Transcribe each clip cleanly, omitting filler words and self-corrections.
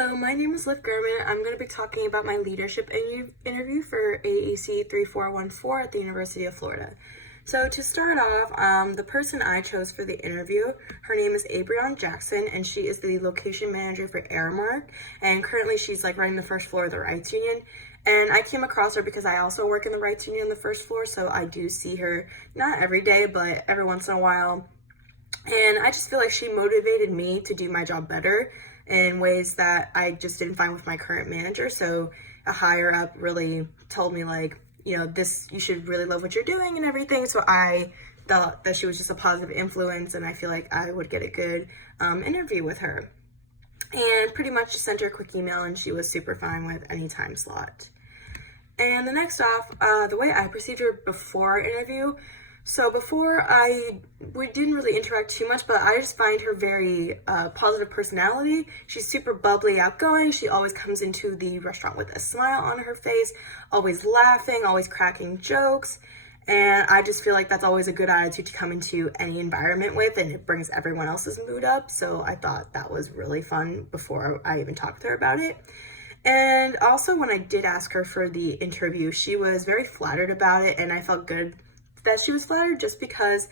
Hello, my name is Liv Gurman. I'm going to be talking about my leadership interview for AEC3414 at the University of Florida. So to start off, the person I chose for the interview, her name is Abrion Jackson, and she is the location manager for Aramark, and currently she's running the first floor of the rights union. And I came across her because I also work in the rights union on the first floor, so I do see her not every day, but every once in a while. And I just feel like she motivated me to do my job better in ways that I just didn't find with my current manager. So a higher up really told me this, you should really love what you're doing and everything. So I thought that she was just a positive influence, and I feel like I would get a good interview with her. And pretty much just sent her a quick email, and she was super fine with any time slot. And the next off, the way I perceived her before our interview, so before we didn't really interact too much, but I just find her very positive personality. She's super bubbly, outgoing. She always comes into the restaurant with a smile on her face, always laughing, always cracking jokes. And I just feel like that's always a good attitude to come into any environment with, and it brings everyone else's mood up. So I thought that was really fun before I even talked to her about it. And also when I did ask her for the interview, she was very flattered about it, and I felt good that she was flattered just because,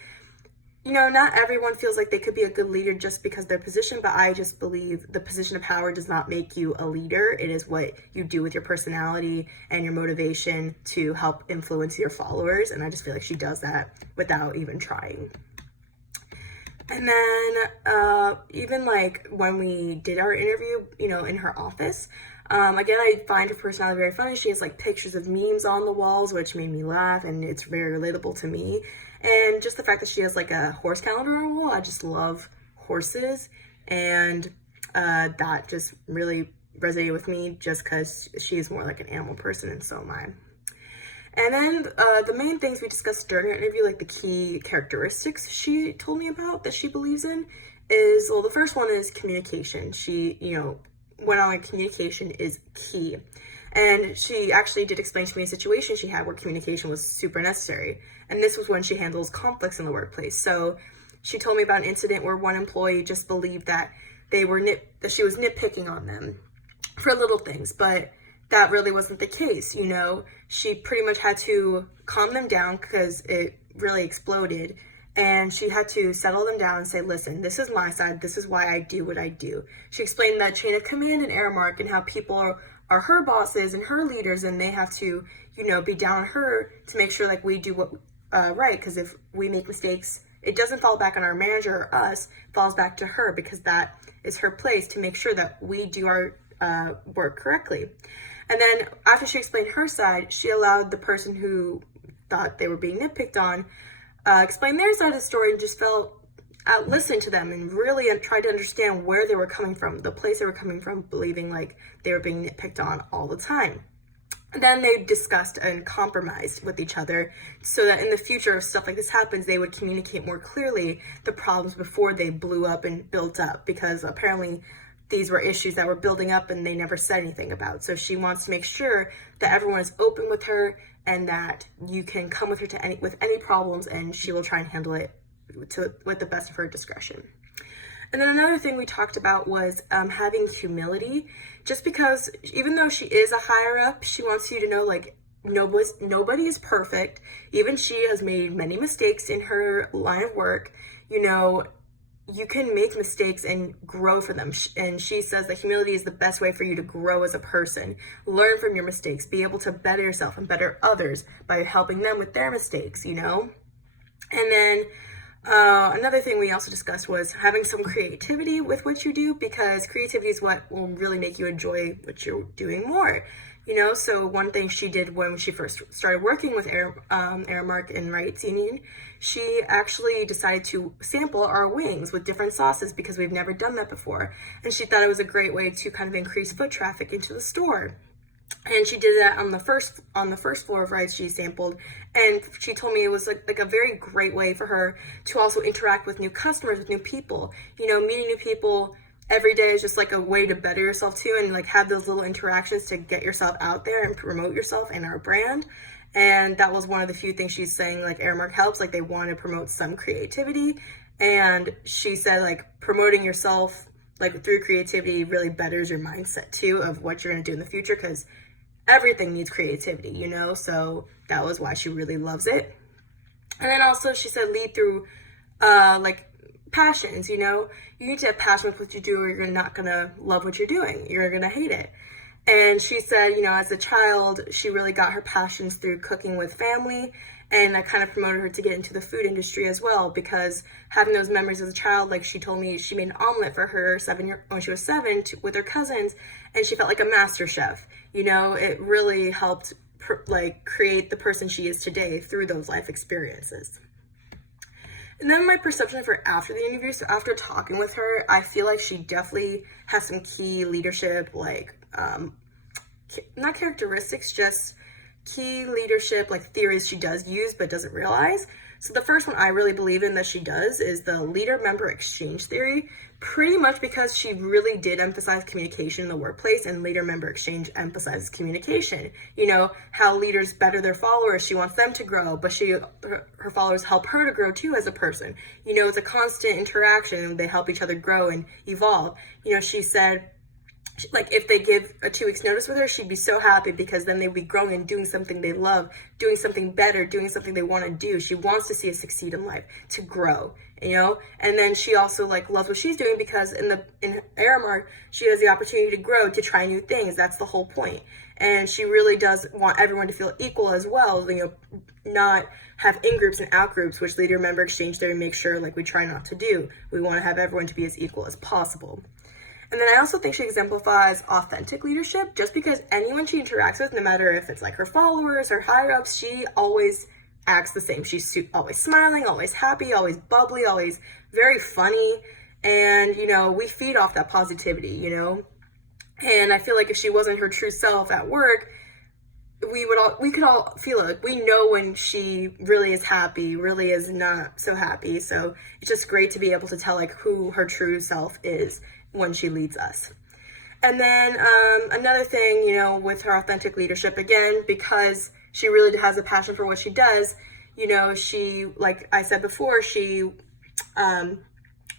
not everyone feels like they could be a good leader just because of their position, but I just believe the position of power does not make you a leader. It is what you do with your personality and your motivation to help influence your followers, and I just feel like she does that without even trying. And then even when we did our interview, in her office, again, I find her personality very funny. She has pictures of memes on the walls, which made me laugh, and it's very relatable to me. And just the fact that she has a horse calendar on the wall, I just love horses, and that just really resonated with me just because she's more like an animal person, and so am I. And then the main things we discussed during our interview, the key characteristics she told me about that she believes in is, well, the first one is communication. She, went on communication is key. And she actually did explain to me a situation she had where communication was super necessary. And this was when she handles conflicts in the workplace. So she told me about an incident where one employee just believed that that she was nitpicking on them for little things, but that really wasn't the case. She pretty much had to calm them down because it really exploded, and she had to settle them down and say, listen, this is my side, this is why I do what I do. She explained that chain of command in Aramark and how people are her bosses and her leaders, and they have to, be down on her to make sure we do what right, because if we make mistakes, it doesn't fall back on our manager or us, it falls back to her, because that is her place to make sure that we do our work correctly. And then after she explained her side, she allowed the person who thought they were being nitpicked on explain their side of the story, and just listened to them and really tried to understand where they were coming from, the place they were coming from, believing they were being nitpicked on all the time. And then they discussed and compromised with each other so that in the future, if stuff like this happens, they would communicate more clearly the problems before they blew up and built up, because apparently these were issues that were building up and they never said anything about. So she wants to make sure that everyone is open with her and that you can come with her with any problems, and she will try and handle it with the best of her discretion. And then another thing we talked about was having humility, just because even though she is a higher up, she wants you to know nobody is perfect. Even she has made many mistakes in her line of work. You can make mistakes and grow from them. And she says that humility is the best way for you to grow as a person. Learn from your mistakes, be able to better yourself and better others by helping them with their mistakes, And then another thing we also discussed was having some creativity with what you do, because creativity is what will really make you enjoy what you're doing more. So one thing she did when she first started working with Aramark and Rights Union, she actually decided to sample our wings with different sauces because we've never done that before. And she thought it was a great way to kind of increase foot traffic into the store. And she did that on the first floor of Rights. She sampled, and she told me it was like a very great way for her to also interact with new customers, with new people. Meeting new people every day is just a way to better yourself too, and have those little interactions to get yourself out there and promote yourself and our brand. And that was one of the few things she's saying, Aramark helps, they want to promote some creativity. And she said promoting yourself like through creativity really betters your mindset too of what you're going to do in the future, because everything needs creativity, you know? So that was why she really loves it. And then also she said lead through like passions, you know? You need to have passion with what you do or you're not gonna love what you're doing. You're gonna hate it. And she said, you know, as a child, she really got her passions through cooking with family. And I kind of promoted her to get into the food industry as well, because having those memories as a child, like she told me she made an omelet for her when she was 7 with her cousins, and she felt like a master chef. You know, it really helped like create the person she is today through those life experiences. And then my perception of her after the interview, so after talking with her, I feel like she definitely has some key leadership, like, not characteristics, just key leadership, like theories she does use but doesn't realize. So the first one I really believe in that she does is the leader-member exchange theory, pretty much because she really did emphasize communication in the workplace, and leader-member exchange emphasizes communication. You know, how leaders better their followers, she wants them to grow, but her followers help her to grow too as a person. You know, it's a constant interaction, and they help each other grow and evolve. You know, she said, like, if they give a 2 weeks notice with her, she'd be so happy, because then they'd be growing and doing something they love, doing something better, doing something they want to do. She wants to see us succeed in life, to grow, you know? And then she also like loves what she's doing, because in Aramark, she has the opportunity to grow, to try new things. That's the whole point. And she really does want everyone to feel equal as well, you know, not have in-groups and out-groups, which leader-member exchange theory makes sure, like, we try not to do. We want to have everyone to be as equal as possible. And then I also think she exemplifies authentic leadership, just because anyone she interacts with, no matter if it's like her followers or higher ups, she always acts the same. She's always smiling, always happy, always bubbly, always very funny. And, you know, we feed off that positivity, you know? And I feel like if she wasn't her true self at work, we could all feel it. We know when she really is happy, really is not so happy. So it's just great to be able to tell like who her true self is when she leads us. And then another thing, you know, with her authentic leadership, again, because she really has a passion for what she does, you know, she, like I said before, she,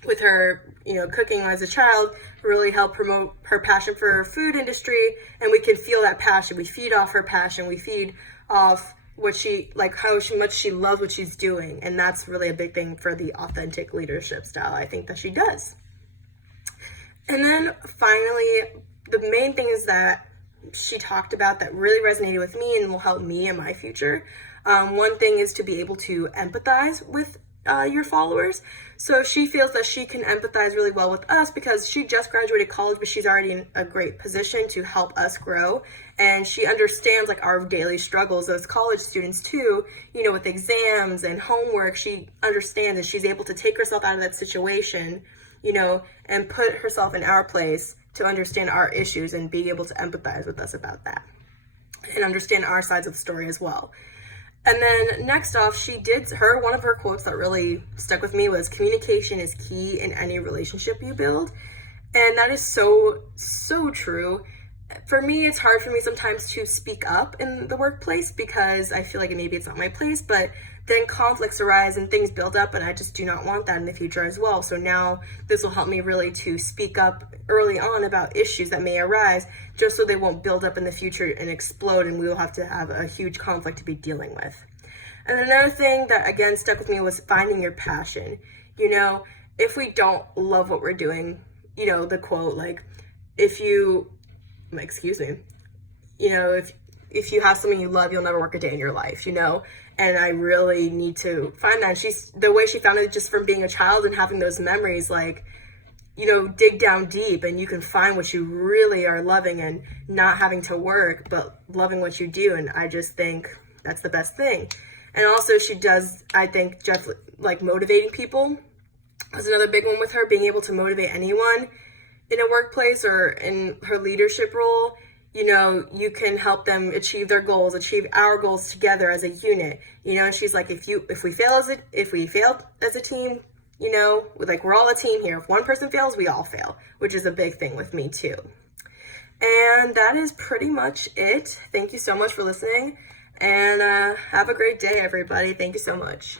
with her, you know, cooking as a child, really helped promote her passion for food industry, and we can feel that passion. We feed off her passion. We feed off what she, like how much she loves what she's doing, and that's really a big thing for the authentic leadership style I think that she does. And then finally, the main thing is that she talked about that really resonated with me and will help me in my future. One thing is to be able to empathize with your followers. So she feels that she can empathize really well with us because she just graduated college, but she's already in a great position to help us grow. And she understands like our daily struggles, those college students too, you know, with exams and homework. She understands and she's able to take herself out of that situation, you know, and put herself in our place to understand our issues and be able to empathize with us about that and understand our sides of the story as well. And then next off, one of her quotes that really stuck with me was, communication is key in any relationship you build. And that is so, so true. For me, it's hard for me sometimes to speak up in the workplace because I feel like maybe it's not my place, but then conflicts arise and things build up, and I just do not want that in the future as well. So now this will help me really to speak up early on about issues that may arise, just so they won't build up in the future and explode, and we will have to have a huge conflict to be dealing with. And another thing that again stuck with me was finding your passion. You know, if we don't love what we're doing, you know, the quote, like, if you have something you love, you'll never work a day in your life, you know? And I really need to find that. The way she found it just from being a child and having those memories, like, you know, dig down deep and you can find what you really are loving and not having to work, but loving what you do. And I just think that's the best thing. And also she does, I think, just like motivating people was another big one with her, being able to motivate anyone in a workplace or in her leadership role. You know, you can help them achieve their goals, achieve our goals together as a unit. You know, she's like, if we fail as a team, you know, we're all a team here. If one person fails, we all fail, which is a big thing with me too. And that is pretty much it. Thank you so much for listening, and have a great day, everybody. Thank you so much.